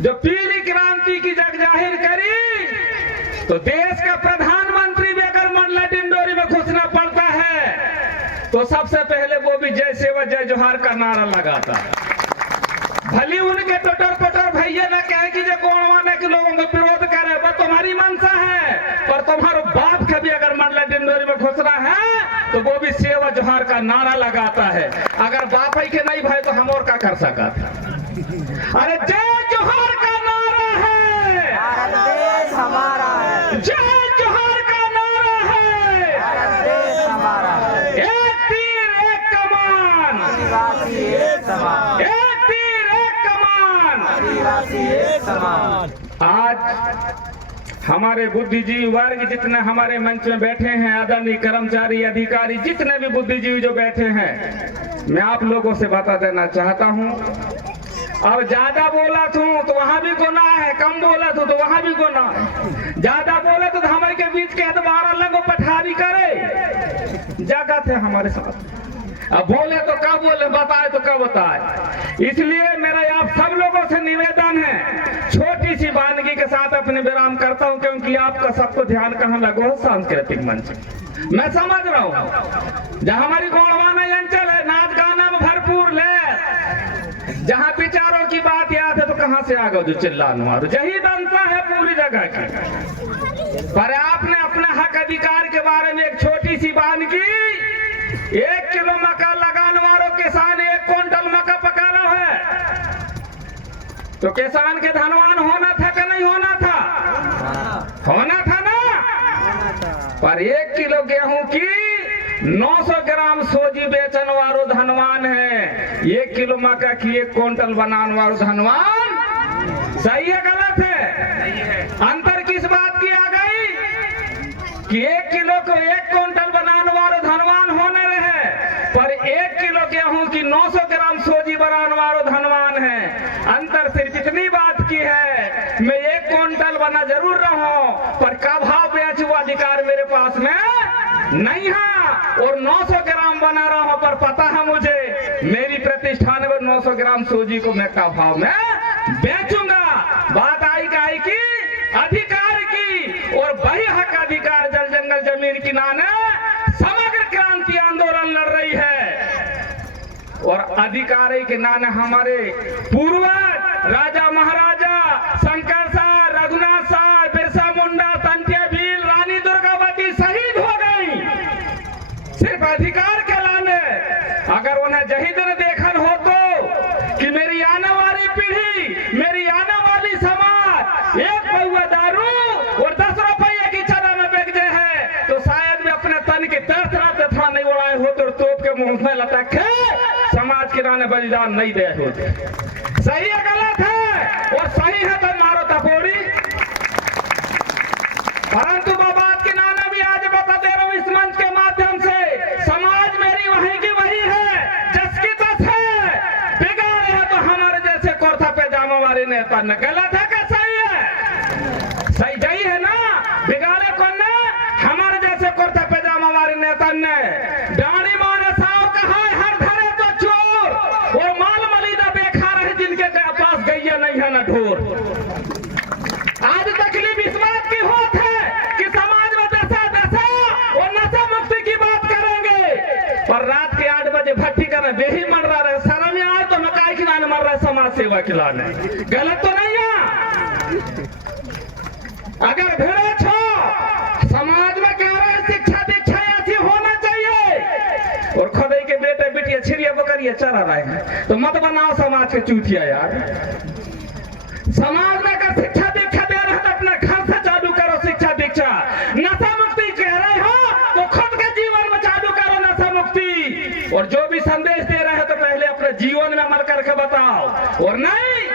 जो पीली क्रांति की जग जाहिर करी, तो देश का प्रधानमंत्री भी अगर मंडला डिंडोरी में घुसना पड़ता है तो सबसे पहले वो भी जय सेवा जय जोहार का नारा लगाता है। भली उनके टोटर पटर भैया न कहे कि जो कौन के लोगों को विरोध करे, वह तुम्हारी मंशा है, पर तुम्हारे बाप का भी अगर मंडला डिंडोरी में घुसना है तो वो भी सेवा जोहार का नारा लगाता है। अगर बाप ही के नहीं भाई तो हम और क्या कर सकते। अरे जय जोहार का नारा है, भारत देश हमारा है, जय जोहार का नारा है, भारत देश हमारा है, एक तीर एक कमान, आदिवासी एक समान, एक तीर एक कमान। आदिवासी एक समान। आज हमारे बुद्धिजीवी वर्ग जितने हमारे मंच में बैठे हैं, आदरणीय कर्मचारी अधिकारी जितने भी बुद्धिजीवी जो बैठे हैं, मैं आप लोगों से बता देना चाहता हूं, अब ज्यादा बोला तो वहां भी गुनाह है, कम बोला तो वहां भी गुनाह है। ज्यादा बोले तो हमारे के बीच के दोबारा लगो पठारी करे, जगह थे हमारे साथ। अब बोले तो क्या बोले, बताए तो क्या बताए। इसलिए मेरा आप सब लोगों से निवेदन है, छोटी सी वानगी के साथ अपने विराम करता हूं, क्योंकि आपका सबको ध्यान कहाँ लगो है सांस्कृतिक मंच। मैं समझ रहा हूं जहां हमारी गौड़वाना अंचल है, नाच गाना में भरपूर ले, जहां विचारों की बात याद है तो कहां से आ गए जो चिल्लाने मारो, यही दंता है पूरी जगह की। पर आपने अपने हक अधिकार के बारे में एक छोटी सी वानगी, 1 किलो मक्का लगाने वालों किसान 1 क्विंटल मक्का पका रहा है, तो किसान के धनवान होना था कि नहीं होना था? होना था ना। पर 1 किलो गेहूं की 900 ग्राम सोजी बेचन वालो धनवान है, 1 किलो मक्का की 1 क्विंटल बनाने वालो धनवान। सही है गलत है? अंतर किस बात की आ गई कि 1 किलो को 1 क्विंटल बनाने वाले धनवान होने रहे, पर 1 किलो गेहूं की 900 ग्राम सोजी बनाने वाले धनवान है। अंतर सिर्फ इतनी बात की है, मैं 1 क्विंटल बना जरूर रहा हूं, पर का भाव बेच हुआ अधिकार मेरे पास में नहीं है, और 900 ग्राम बना रहा हूं, पर पता है मुझे मेरी प्रतिष्ठान में 900 ग्राम सोजी को मैं का भाव में बेचूंगा। बात आई की अधिकार की, और वही हक अधिकार जल जंगल जमीन की नाने समग्र क्रांति आंदोलन लड़ रही है, और अधिकार के नाने हमारे पूर्वज राजा महाराजा शंकर शाह, रघुनाथ शाह, बिरसा मुंडा, तंत्या भील, रानी दुर्गावती शहीद हो गई सिर्फ अधिकार के लाने। अगर उन्हें जही दिन देखन हो तो कि मेरी आने वाली पीढ़ी, मेरी आने वाली समाज 1 पौवा दारू और 10 रुपये की चला में बिक जाए है, तो शायद वे अपने तन के दर्द था नहीं उड़ाए होते और तोप के मुंह में लटक समाज के नाने बलिदान नहीं दे होते। सही है गलत है? और सही है तो मारो तपोड़ी। परंतु वो बात के नाना भी आज बता दे रहा हूं इस मंच के माध्यम से, समाज मेरी वही की वही है, जसकी तस है। बिगाड़ है तो हमारे जैसे कुर्ता पैजामा वाले नेता ने, गलत है क्या सही है? सही यही है ना? बिगाड़े कौन ने? हमारे जैसे कुर्ता पैजामा वाले नेता ने। डाणी मारे साव कहा हर धरे तो चोर, और माल मलीदा बेकार है जिनके पास गैया नहीं है ना ढोर। आज तकलीफ इस बात की होत है कि समाज में दशा और नशा मुक्ति की बात करेंगे, पर रात के 8 बजे भट्टी करने बेही मर रहा है, शर्म में आए तो मकाई खिलाने मर रहा है, समाज सेवा खिलाने। गलत तो नहीं है? अगर भेड़े छो समाज में कह रहे हैं शिक्षा दीक्षा ऐसी होना चाहिए, और खुदाई के बेटे बेटिया छिड़िया बकरिया चरा रहे हैं, तो मत बनाओ समाज के चूतिया यार। समाज में अगर शिक्षा दीक्षा दे रहे हैं तो अपने घर से चालू करो शिक्षा दीक्षा। नशा मुक्ति कह रहे हो तो खुद के जीवन में चालू करो नशा मुक्ति, और जो भी संदेश दे रहे हैं तो पहले अपने जीवन में अमल करके बताओ, और नहीं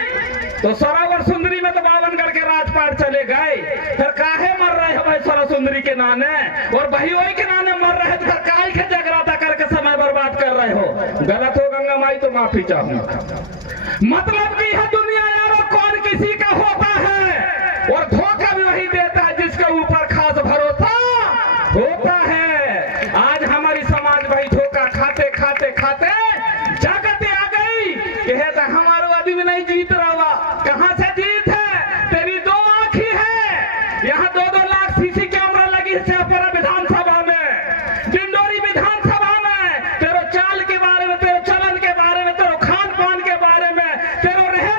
तो सरोवर सुंदरी में तो 52 के राजपाट चले गए, फिर काहे मर रहे हो भाई सरोवर सुंदरी के नाने, और भाई वही के नाने मर रहे हैं, तो फिर काहे के जगराता करके समय बर्बाद कर रहे हो। गलत हो गंगा माई तो माफी चाहूंगा। मतलब की है दुनिया यारो कौन किसी का होता है, और धोखा भी वही देता है जिसके ऊपर खास भरोसा होता है। आज हमारी समाज भाई धोखा खाते खाते खाते जागते आ गई, हमारा आदमी नहीं जीत रहा, कहां से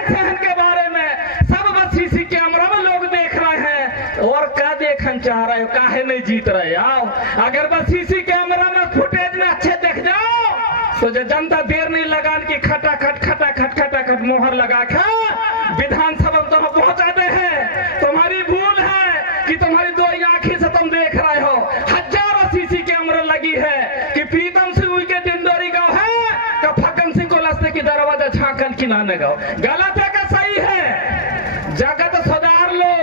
सहन के बारे में सब बस सीसी कैमरा में लोग देख रहे हैं और क्या देखना चाह रहे हो, काहे नहीं जीत रहे आओ। अगर बस सीसी कैमरा में फुटेज में अच्छे देख जाओ तो जो जनता देर नहीं लगान की खटाखट मोहर लगा के विधानसभा में तुम पहुंचाते हैं। तुम्हारी भूल है कि तुम्हारी दो आंखें से तुम देख रहे हो। हजारों सीसी कैमरा लगी है कि प्रीतम सिंह के डिंडोरी गांव है का फक्कन सिंह को लस्ते की दरवाजा झांकन खिलाने गाँव। गलत है का सही है? जगत सुधार लो।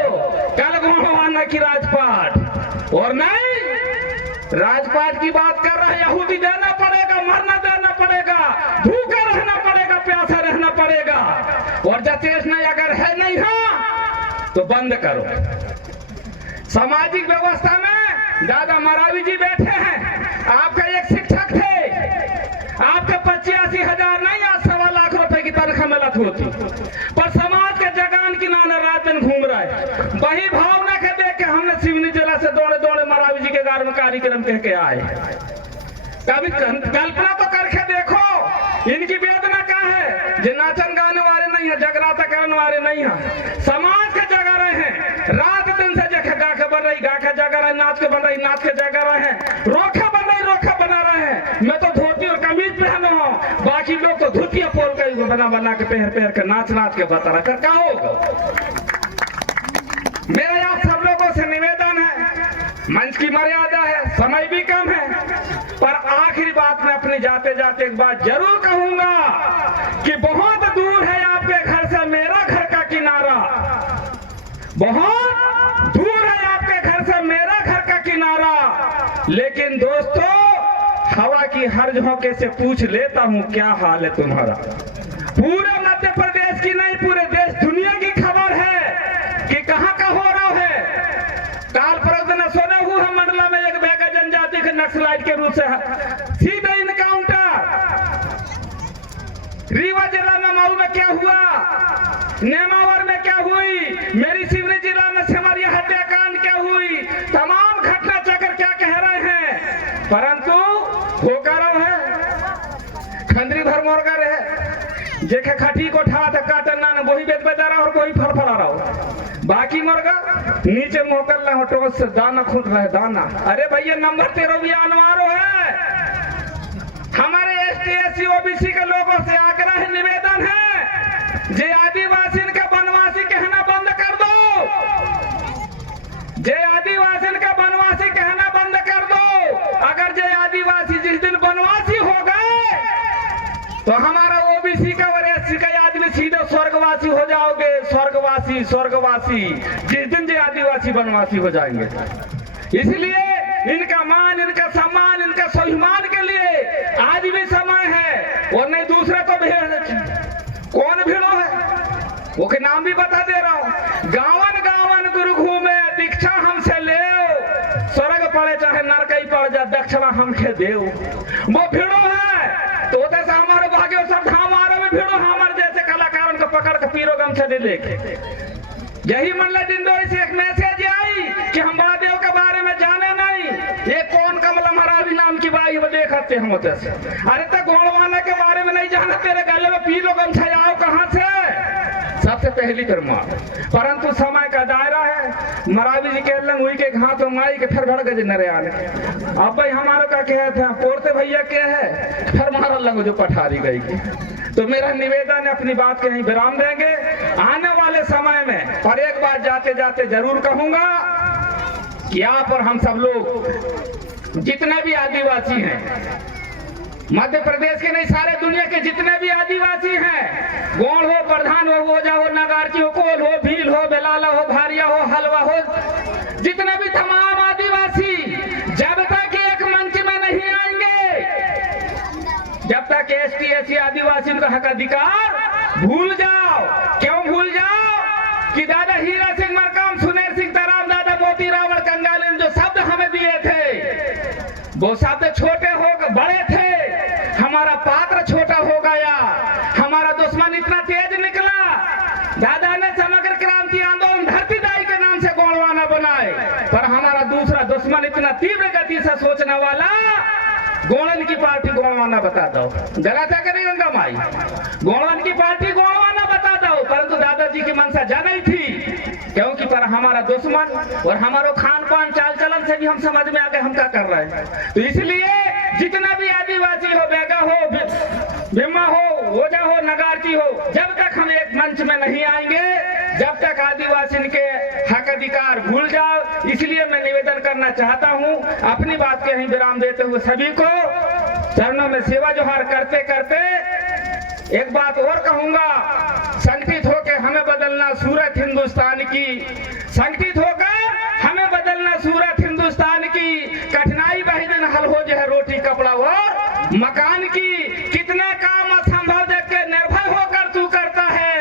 कल गोहवाना की राजपाट और नहीं राजपाट की बात कर रहे हैं। यहूदी देना पड़ेगा, मरना देना पड़ेगा, भूखा रहना पड़ेगा, प्यासा रहना पड़ेगा। और जतेश नहीं अगर है नहीं हाँ तो बंद करो। सामाजिक व्यवस्था में दादा मरावी जी बैठे हैं। आपका एक शिक्षक थे, आपके 85,000 नहीं आज 1.25 लाख रुपए की तनख्वाह मिलत होती, पर समाज के जगान की नाना रात दिन घूम रहा है। वही भावना के देख के हमने सिवनी जिला से दौड़े दौड़े मरावी जी के घर में कार्यक्रम कह के आए। कभी कल्पना तो करके देखो इनकी वेदना क्या है। जो नाचन गाने वाले नहीं है, जगराता करने वाले नहीं है, समाज के जगा रहे हैं। रात दिन से जगह गा के बन रही, गा के जगा रहे, नाच के बन रही, नाच के जगा रहे हैं, रोखा बन रही, रोखा बना रहे हैं। मैं तो धोती और कमीज पहने हूँ, बाकी लोग तो धोतिया पोल के बना के पहर के नाच के बता रहा कर क्या होगा। मेरा आप सब लोगों से निवेदन है, मंच की मर्यादा है, समय भी कम है, पर आखिरी बात में अपनी जाते जाते एक बात जरूर कहूंगा कि बहुत दूर है आपके घर से मेरा घर का किनारा, बहुत दूर है आपके घर से मेरा घर का किनारा। लेकिन दोस्तों हवा की हर झोंके से पूछ लेता हूं क्या हाल है तुम्हारा। पूरे मध्य प्रदेश की नहीं पूरे देश दुनिया की खबर है कि कहां का हो रहा है। काल प्रदिन सुने हुए हम मंडला में एक बेगा जनजाति के नक्सलाइट के रूप से सीधे इनकाउंटर। रीवा जिला में मऊ में क्या हुआ, नेमावर में क्या हुई, मेरी सिवनी जिला में सिमरिया हत्याकांड क्या हुई, तमाम घटना चक्र क्या कह रहे हैं। परंतु होकर है खंडरी भर मोरगर है जेके खटी को ठा काटन ना वही बेच बेचा रहा और कोई फड़फड़ा रहा हो। बाकी मुर्गा नीचे मोकल रहा हो टोस से दाना खुद रहे दाना। अरे भैया नंबर 13 भी अनवारो है। हमारे ST SC OBC के लोगों से आग्रह है, निवेदन है, जे आदिवासी का वनवासी कहना बंद कर दो, जे आदिवासी का वनवासी कहना बंद कर दो। अगर जे आदिवासी जिस दिन वनवासी हो गए तो हमारा OBC का और SC का आदमी सीधे स्वर्गवासी हो जाओगे। स्वर्गवासी स्वर्गवासी जिस दिन जे आदिवासी वनवासी हो जाएंगे। इसलिए इनका मान, इनका सम्मान, इनका स्वाभिमान के लिए आज भी समय है। और नहीं दूसरा तो भीड़, कौन भीड़ो है वो के नाम भी बता दे रहा हूँ। गावन गावन गुरु घूमे दीक्षा हमसे ले, स्वर्ग पड़े चाहे नरकई पड़ जा दक्षिणा हमके देव। वो भीड़ो है तो जैसे हमारे भाग्य सब हमारे में भीड़ो, हमारे जैसे कलाकारों को पकड़ के पीरो गमछा दे लेके। यही मंडला डिंडोरी से एक मैसेज आई कि हम महादेव के बारे में जाने नहीं, ये कौन कमला मरावी नाम की बाई वो देखते हम होते से। अरे तो गोड़वाना के बारे में नहीं जाना, तेरे गले में पीलो गमछा आओ कहां से, सबसे पहली कर्मा। परंतु समय का दायरा है। मरावी जी के लंग हुई के हाथ माई के फिर भड़क नरे आने। अब भाई हमारा का कहे थे पोरते भैया क्या है फिर मारा लंग जो पठारी गई की। तो मेरा निवेदन है, अपनी बात के यहीं विराम देंगे। आने वाले समय में और एक बात जाते जाते जरूर कहूंगा कि यहाँ पर हम सब लोग जितने भी आदिवासी हैं, मध्य प्रदेश के नहीं सारे दुनिया के जितने भी आदिवासी हैं, गोंड हो, प्रधान हो, ओझा हो, नगारची हो, कोल हो, भील हो, बेलाला हो, भारिया हो, हलवा हो, जितने भी तमाम आदिवासी जब तक एक मंच में नहीं आएंगे, जब तक ST SC आदिवासियों का हक अधिकार भूल जाओ। क्यों भूल जाओ कि दादा हीरा सिंह मरकाम, सुनेर सिंह तराम, दादा मोती रावण कंगाल ने जो शब्द हमें दिए थे वो शब्द छोटे हो बड़े थे, हमारा पात्र छोटा हो गया, हमारा दुश्मन इतना तेज निकला। दादा ने समग्र क्रांति आंदोलन धरती दाई के नाम से गोंडवाना बनाए, पर हमारा दूसरा दुश्मन इतना तीव्र गति से सोचने वाला गोंडन की पार्टी गोंडवाना बता दो। गलत है कि नहीं गंगा माई? गोंडवन की पार्टी गोंडवाना बता दो, पर जी की मंशा जाना ही थी, क्योंकि पर हमारा दुश्मन और हमारो खान पान चाल चलन से भी हम समझ में आ गए हम क्या कर रहे हैं। तो इसलिए जितना भी आदिवासी हो, बेगा हो, भिम्मा हो, ओझा हो, नगारती हो, जब तक हम एक मंच में नहीं आएंगे, जब तक आदिवासी के हक अधिकार भूल जाओ। इसलिए मैं निवेदन करना चाहता हूं, अपनी बात के यहीं विराम देते हुए सभी को चरणों में सेवा जोहार करते करते एक बात और कहूंगा, संगठित होकर हमें बदलना सूरत हिंदुस्तान की, संगठित होकर हमें बदलना सूरत हिंदुस्तान की। कठिनाई वही दिन हल हो जो है रोटी कपड़ा और मकान की। कितने काम असंभव देख के निर्भय होकर तू करता है,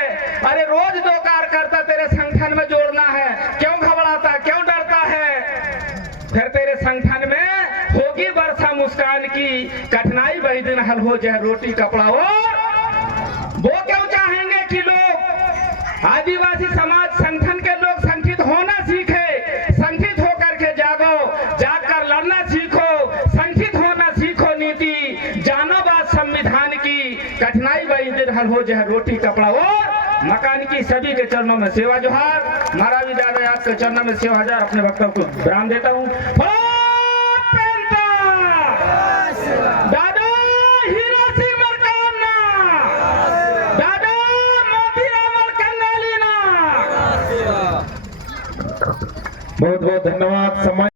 अरे रोज दो कार्यकर्ता तेरे संगठन में जोड़ना है, क्यों घबराता, क्यों डरता है? फिर तेरे संगठन में होगी वर्षा मुस्कान की। कठिनाई वही दिन हल हो जाए रोटी कपड़ा और वो क्यों चाहेंगे कि लोग आदिवासी समाज संगठन के लोग संगठित होना सीखे, संगठित होकर के जागो, जाकर लड़ना सीखो, संगठित होना सीखो, नीति जानो बात संविधान की। कठिनाई वही दिन हल हो जाए रोटी कपड़ा और मकान की। सभी के चरणों में सेवा जोहार। महाराज दादा आपके चरणों में सेवा हजार, अपने वक्तव्य को विराम देता हूँ। दादा हीरा सिंह मरकाना, दादा मोतीराम कंगालीना। बहुत बहुत धन्यवाद।